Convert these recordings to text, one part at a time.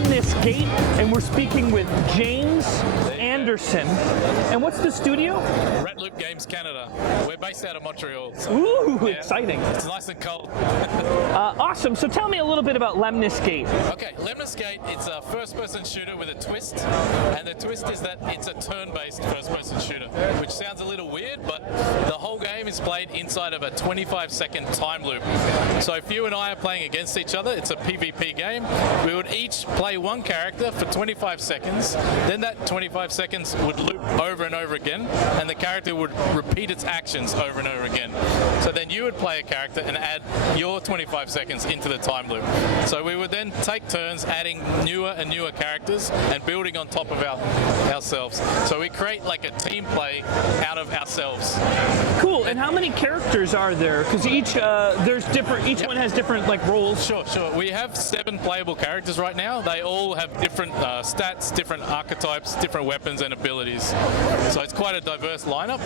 Lemnis Gate, and we're speaking with James Anderson. And what's the studio? Loop Games Canada. We're based out of Montreal. So, Ooh, yeah, exciting. It's nice and cold. Awesome. So tell me a little bit about Lemnis Gate. Okay, Lemnis Gate, it's a first-person shooter with a twist. And the twist is that it's a turn-based first-person shooter, which sounds a little weird, but the whole game is played inside of a 25-second time loop. So if you and I are playing against each other, it's a PvP game. We would each play one character for 25 seconds. Then that 25 seconds would loop over and over again, and the character would repeat its actions over and over again. So then you would play a character and add your 25 seconds into the time loop. So we would then take turns adding newer and newer characters and building on top of ourselves. So we create like a team play out of ourselves. Cool. And how many characters are there? Because each one has different like roles. Sure. We have 7 playable characters right now. They all have different stats, different archetypes, different weapons and abilities. So it's quite a diverse lineup.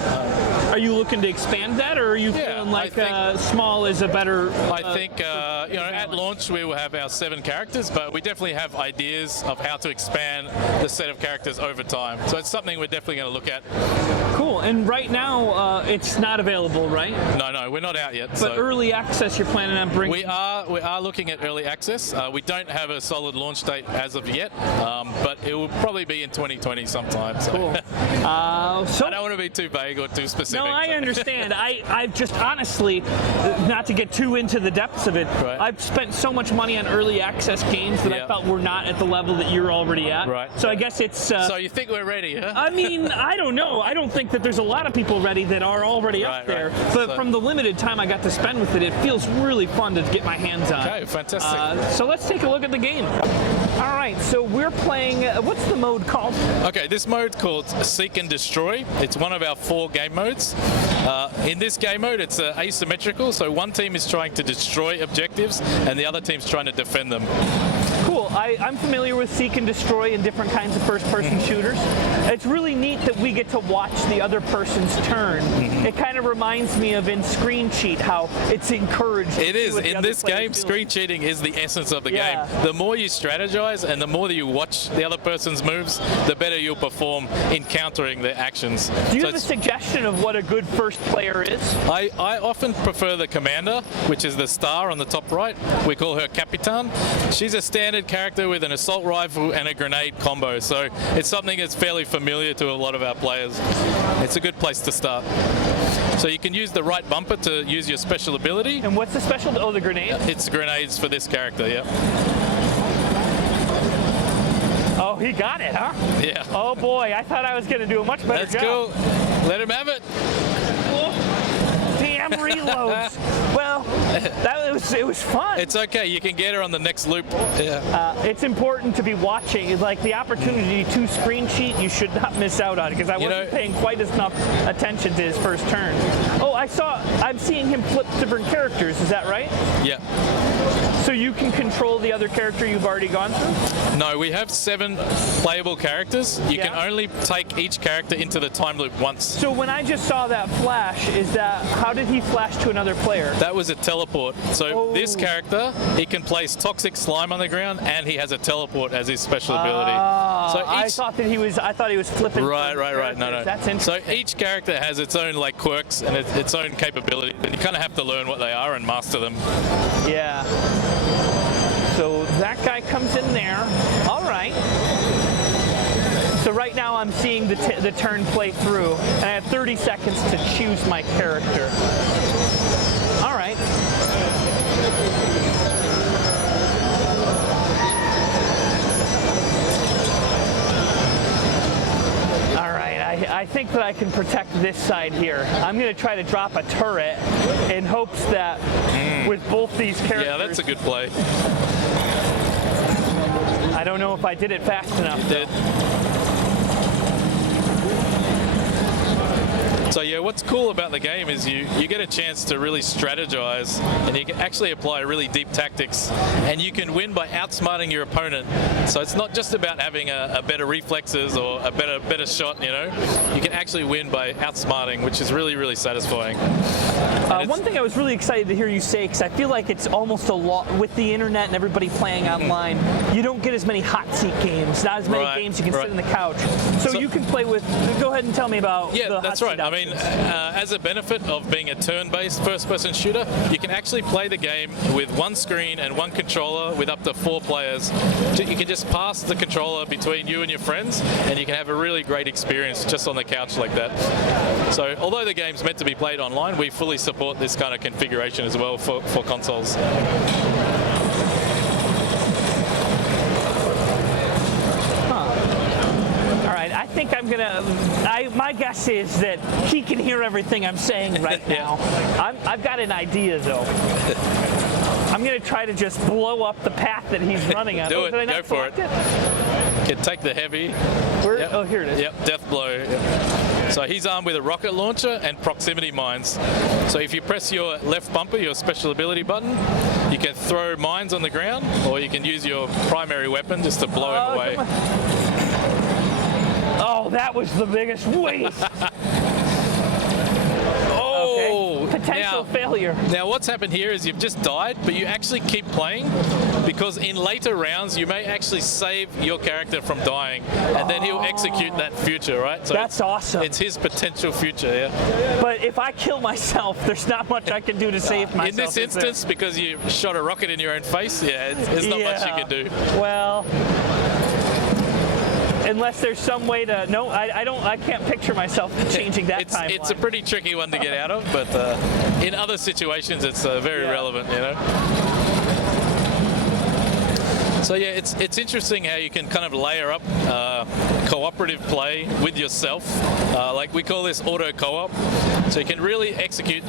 Are you looking to expand that, or are you feeling like small is a better? I think at launch we will have our 7 characters, but we definitely have ideas of how to expand the set of characters over time. So it's something we're definitely going to look at. Cool. And right now it's not available, right? No, we're not out yet. But so early access, you're planning on bringing? We are looking at early access. We don't have a solid launch date as of yet, but it will probably be in 2020 sometime. So. Cool. I don't want to be too vague or too specific. No, I understand. I've just honestly, not to get too into the depths of it, right. I've spent so much money on early access games that I felt we're not at the level that you're already at. Right. So I guess it's... so you think we're ready, huh? I mean, I don't know. I don't think that there's a lot of people ready that are already up there. Right. But from the limited time I got to spend with it, it feels really fun to get my hands on. Okay, fantastic. So let's take a look at the game. All right, so we're playing... what's the mode called? Okay, this mode's called Seek and Destroy. It's one of our 4 game modes. In this game mode, it's asymmetrical, so one team is trying to destroy objectives and the other team's trying to defend them. Cool. I'm familiar with Seek and Destroy and different kinds of first-person shooters. It's really neat that we get to watch the other person's turn. It kind of reminds me of in Screen Cheat how it's encouraged. It is. In this game, screen cheating is the essence of the game. The more you strategize and the more that you watch the other person's moves, the better you'll perform in countering their actions. Do you have a suggestion of what a good first player is? I often prefer the commander, which is the star on the top right. We call her Capitan. She's a standard character with an assault rifle and a grenade combo, so it's something that's fairly familiar to a lot of our players. It's a good place to start. So you can use the right bumper to use your special ability. And what's the special? Oh, the grenade? It's grenades for this character, yeah. Oh, he got it, huh? Yeah. Oh boy, I thought I was going to do a much better job. That's cool. Let him have it. Damn reloads. Well, it was fun. It's okay. You can get her on the next loop. Yeah. It's important to be watching. It's like the opportunity to screen cheat, you should not miss out on it, because I wasn't paying quite enough attention to his first turn. Oh, I'm seeing him flip different characters. Is that right? Yeah. So you can control the other character you've already gone through? No, we have 7 playable characters. You can only take each character into the time loop once. So when I just saw that flash, how did he flash to another player? That was a teleport. So this character, he can place toxic slime on the ground, and he has a teleport as his special ability. So I thought he was flipping. Right. No. That's interesting. So each character has its own like quirks and its own capability. You kind of have to learn what they are and master them. Yeah. So that guy comes in there. All right. So right now I'm seeing the turn play through, and I have 30 seconds to choose my character. All right. All right. I think that I can protect this side here. I'm going to try to drop a turret in hopes that with both these characters... Yeah, that's a good play. I don't know if I did it fast enough, though. So yeah, what's cool about the game is you get a chance to really strategize, and you can actually apply really deep tactics, and you can win by outsmarting your opponent. So it's not just about having a better reflexes or a better shot, you know. You can actually win by outsmarting, which is really, really satisfying. One thing I was really excited to hear you say, because I feel like it's almost a lot with the internet and everybody playing online, you don't get as many hot seat games, not as many games you can sit on the couch. So you can play with, go ahead and tell me about the that's hot right. seat I mean, as a benefit of being a turn-based first-person shooter, you can actually play the game with one screen and one controller with up to 4 players. You can just pass the controller between you and your friends, and you can have a really great experience just on the couch like that. So although the game's meant to be played online, we fully support this kind of configuration as well for consoles. I think I'm gonna. My guess is that he can hear everything I'm saying right now. I've got an idea though. I'm gonna try to just blow up the path that he's running on. Do it. Go for it. Can take the heavy. Yep. Oh, here it is. Yep. Death blow. Yep. So he's armed with a rocket launcher and proximity mines. So if you press your left bumper, your special ability button, you can throw mines on the ground, or you can use your primary weapon just to blow him away. Oh, that was the biggest waste. Oh, okay. Potential failure. Now what's happened here is you've just died, but you actually keep playing, because in later rounds you may actually save your character from dying, and then he'll execute that future, right? So that's awesome. It's his potential future, yeah. But if I kill myself, there's not much I can do to save myself. In this instance, because you shot a rocket in your own face, there's not much you can do. Well, unless there's some way to, no, I can't picture myself changing that timeline. It's a pretty tricky one to get out of, but in other situations it's very relevant, you know. So yeah, it's interesting how you can kind of layer up cooperative play with yourself. Like we call this auto co-op. So you can really execute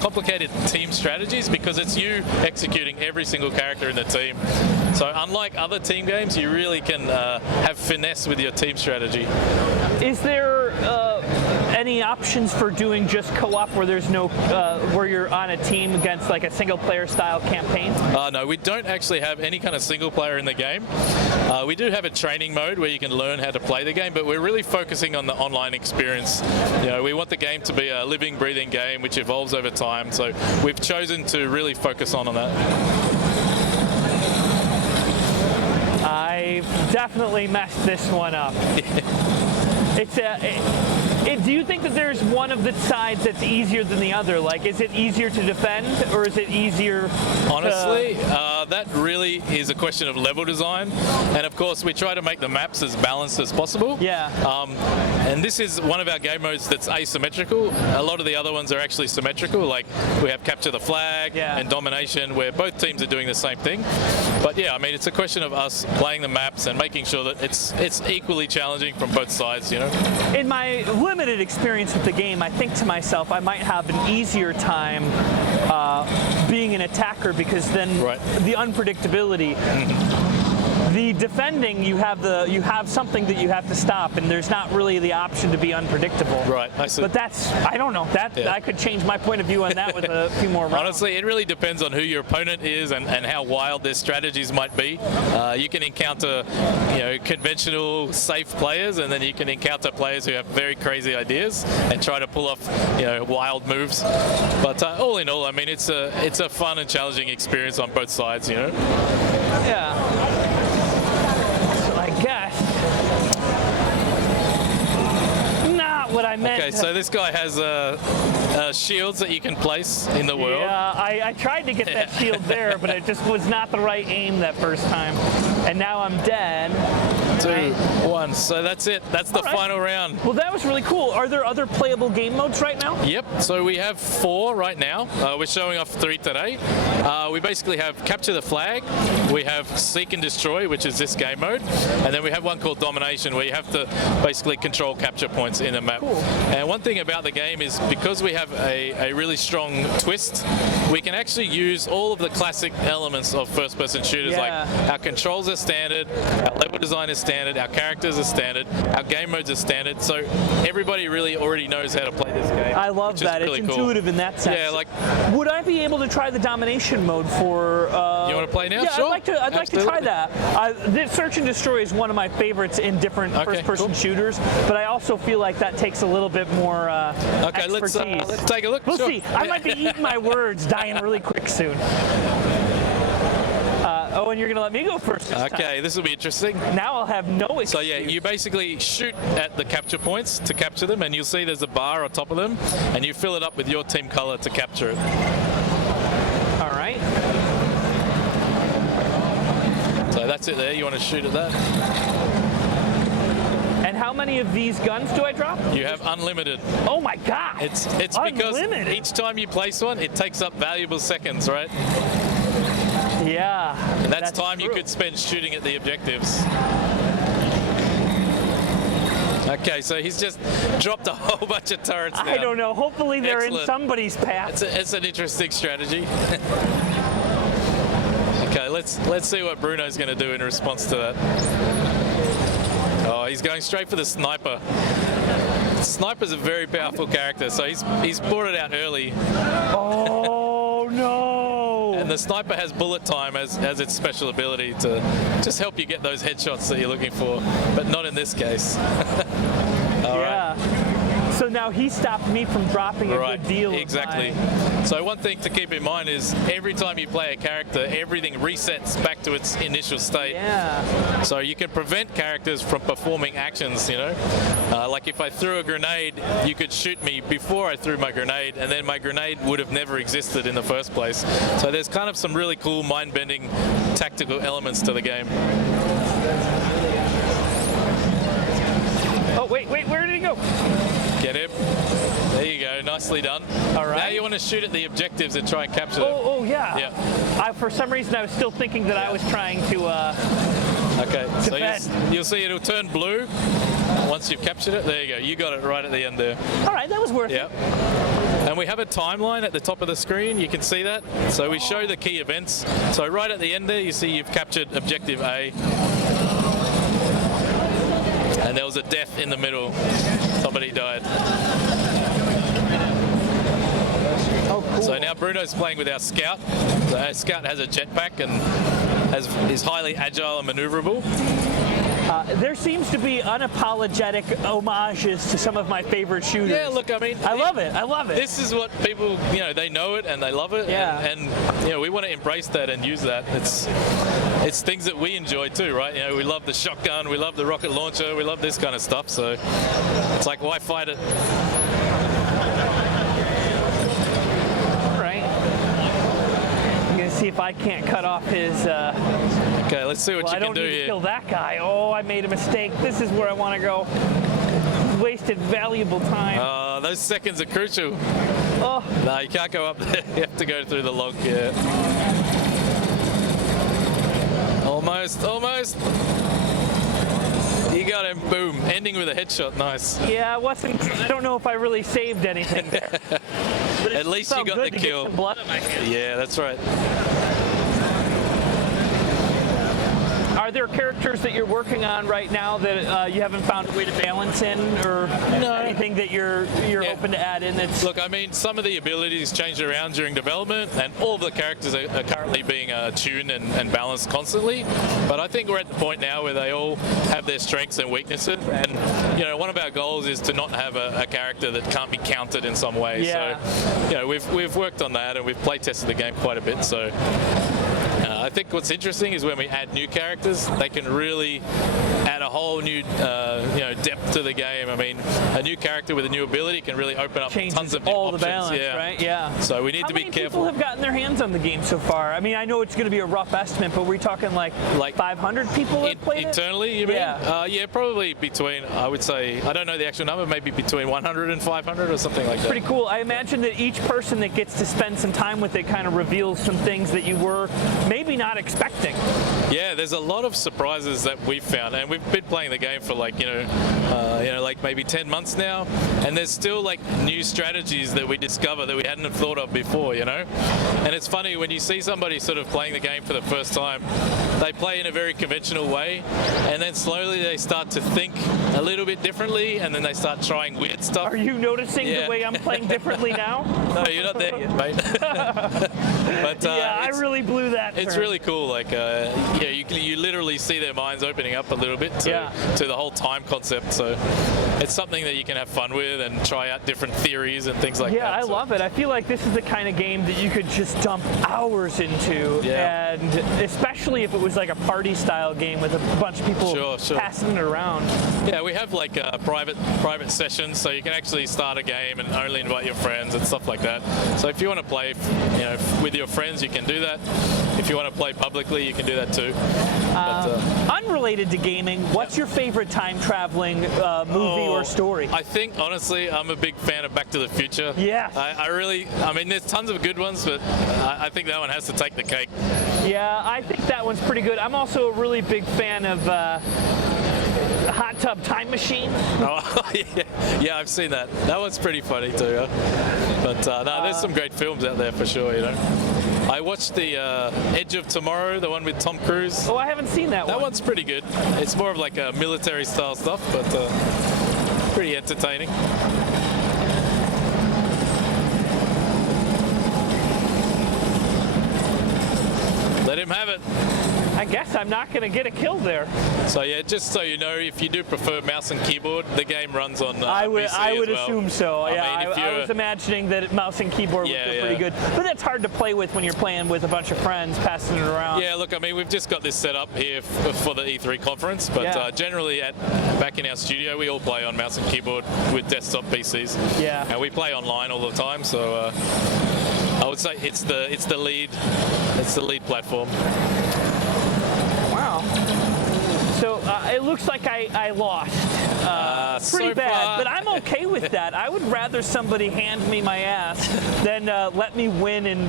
complicated team strategies because it's you executing every single character in the team. So unlike other team games, you really can have finesse with your team strategy. Is there any options for doing just co-op where there's no, where you're on a team against like a single player style campaign? No, we don't actually have any kind of single player in the game. We do have a training mode where you can learn how to play the game, but we're really focusing on the online experience. You know, we want the game to be a living, breathing game which evolves over time. So we've chosen to really focus on that. I've definitely messed this one up. Do you think that there's one of the sides that's easier than the other? Like, is it easier to defend, or is it easier Honestly, that really is a question of level design. And of course, we try to make the maps as balanced as possible. Yeah. And this is one of our game modes that's asymmetrical. A lot of the other ones are actually symmetrical, like we have Capture the Flag and Domination, where both teams are doing the same thing. But yeah, I mean, it's a question of us playing the maps and making sure that it's equally challenging from both sides, you know? In my limited experience with the game, I think to myself, I might have an easier time being an attacker, because then the unpredictability. The defending, you have something that you have to stop, and there's not really the option to be unpredictable. Right, I see. But I don't know. I could change my point of view on that with a few more rounds. Honestly, it really depends on who your opponent is and how wild their strategies might be. You can encounter, conventional, safe players, and then you can encounter players who have very crazy ideas and try to pull off, wild moves. But all in all, I mean, it's a fun and challenging experience on both sides, you know. Yeah. Guess. Not what I meant. Okay, so this guy has shields that you can place in the world. Yeah, I tried to get that shield there, but it just was not the right aim that first time. And now I'm dead. 2, 1. So that's it. That's the final round. Well, that was really cool. Are there other playable game modes right now? Yep. So we have 4 right now. We're showing off 3 today. We basically have Capture the Flag. We have Seek and Destroy, which is this game mode. And then we have one called Domination, where you have to basically control capture points in a map. Cool. And one thing about the game is, because we have a really strong twist, we can actually use all of the classic elements of first-person shooters. Like our controls are standard, our level design is standard, standard, our characters are standard, our game modes are standard, so everybody really already knows how to play this game. I love that. Really it's cool. intuitive in that sense. Yeah, like. Would I be able to try the domination mode for? You want to play now? Yeah, Sure. I'd like to try that. This Search and Destroy is one of my favorites in different first-person shooters, but I also feel like that takes a little bit more expertise. Let's take a look. We'll Sure. see. I might be eating my words, dying really quick soon. Oh, and you're going to let me go first this time. This will be interesting. Now I'll have no excuse. So yeah, you basically shoot at the capture points to capture them, and you'll see there's a bar on top of them, and you fill it up with your team color to capture it. All right. So that's it there. You want to shoot at that? And how many of these guns do I drop? You have unlimited. Oh my God! It's unlimited. Because each time you place one, it takes up valuable seconds, right? Yeah. And that's time true. you could spend shooting at the objectives. Okay, so he's just dropped a whole bunch of turrets down. I don't know. Hopefully they're in somebody's path. It's an interesting strategy. Okay, let's see what Bruno's going to do in response to that. Oh, he's going straight for the sniper. Sniper's a very powerful character, so he's brought it out early. Oh no! And the sniper has bullet time as its special ability to just help you get those headshots that you're looking for, but not in this case. All right. So now he stopped me from dropping a good deal. Exactly. So one thing to keep in mind is every time you play a character, everything resets back to its initial state. Yeah. So you can prevent characters from performing actions, you know. Like if I threw a grenade, you could shoot me before I threw my grenade, and then my grenade would have never existed in the first place. So there's kind of some really cool mind-bending tactical elements to the game. Oh, wait, where did he go? Get him. There you go. Nicely done. All right. Now you want to shoot at the objectives and try and capture them. Oh, yeah. Yeah. For some reason, I was still thinking that I was trying to. Okay. So defend. you'll see it'll turn blue once you've captured it. There you go. You got it right at the end there. All right, that was worth it. Yeah. And we have a timeline at the top of the screen. You can see that. So we show the key events. So right at the end there, you see you've captured objective A. And there was a death in the middle. Somebody died. Oh, cool. So now Bruno's playing with our scout. So our scout has a jetpack and is highly agile and maneuverable. There seems to be unapologetic homages to some of my favorite shooters. Yeah, look, I mean, I love it. I love it. This is what people, you know, they know it and they love it. Yeah. And you know, we want to embrace that and use that. It's things that we enjoy too, right? You know, we love the shotgun, we love the rocket launcher, we love this kind of stuff. So it's like, why fight it? Right. I'm gonna see if I can't cut off his. Okay, let's see what you I can don't do need to here. kill that guy. Oh, I made a mistake. This is where I want to go. Wasted valuable time. Those seconds are crucial. Oh. No, you can't go up there. You have to go through the log. Yeah. Almost. You got him. Boom. Ending with a headshot. Nice. Yeah, I don't know if I really saved anything there. But At least you got the kill. Get some blood on my hands. Yeah, that's right. Are there characters that you're working on right now that you haven't found a way to balance in, or anything that you're hoping to add in? That's Look, I mean, some of the abilities changed around during development, and all of the characters are currently being tuned and balanced constantly. But I think we're at the point now where they all have their strengths and weaknesses. And you know, one of our goals is to not have a character that can't be countered in some way. Yeah. So, you know, we've worked on that, and we've play tested the game quite a bit. So. I think what's interesting is when we add new characters, they can really add a whole new depth to the game. I mean, a new character with a new ability can really open up changes tons of new all options. the balance, yeah. right? Yeah. So we need to be careful. How many people have gotten their hands on the game so far? I mean, I know it's going to be a rough estimate, but we're talking like 500 people that played internally, you mean? Yeah. Yeah, probably between, I would say, I don't know the actual number, maybe between 100 and 500 or something like that. Pretty cool. I imagine that each person that gets to spend some time with it kind of reveals some things that you were maybe not expecting. Yeah, there's a lot of surprises that we've found, and we've been playing the game for like maybe 10 months now, and there's still like new strategies that we discover that we hadn't have thought of before, And it's funny when you see somebody sort of playing the game for the first time, they play in a very conventional way, and then slowly they start to think a little bit differently, and then they start trying weird stuff. Are you noticing the way I'm playing differently now? No, you're not there yet, mate. But yeah, I really blew that. It's really cool. Like, you literally see their minds opening up a little bit to the whole time concept. So it's something that you can have fun with and try out different theories and things like that. Yeah, I love it. I feel like this is the kind of game that you could just dump hours into, and especially if it was like a party-style game with a bunch of people passing it around. Yeah, we have like private sessions, so you can actually start a game and only invite your friends and stuff like that. So if you want to play, with your friends, you can do that. If you want to play publicly, you can do that too. Unrelated to gaming, what's your favorite time traveling movie or story? I think honestly, I'm a big fan of Back to the Future. Yeah. I mean, there's tons of good ones, but I think that one has to take the cake. Yeah, I think that one's pretty good. I'm also a really big fan of Hot Tub Time Machine. Oh, yeah, I've seen that. That one's pretty funny too. But no, there's some great films out there for sure. I watched the Edge of Tomorrow, the one with Tom Cruise. Oh, I haven't seen that one. That one's pretty good. It's more of like a military style stuff, but pretty entertaining. Let him have it. I guess I'm not going to get a kill there. So yeah, just so you know, if you do prefer mouse and keyboard, the game runs on I would well. assume so. I was imagining that mouse and keyboard would be pretty good, but that's hard to play with when you're playing with a bunch of friends, passing it around. Yeah, look, I mean, we've just got this set up here for the E3 conference, but generally back in our studio, we all play on mouse and keyboard with desktop PCs. Yeah. And we play online all the time, so I would say it's the lead platform. Wow. So it looks like I lost. Pretty so bad, far. but I'm okay with that. I would rather somebody hand me my ass than let me win, and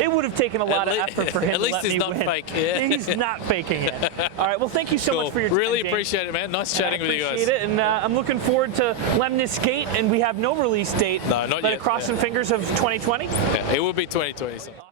it would have taken a lot of effort for him to let me win. At least he's not fake. Yeah. He's not faking it. All right, well, thank you so much for your time, Really James. appreciate it, man. Nice chatting with you guys. Appreciate it, and I'm looking forward to Lemnis Gate, and we have no release date. No, not but yet. Crossing fingers of 2020? Yeah, it will be 2020. So.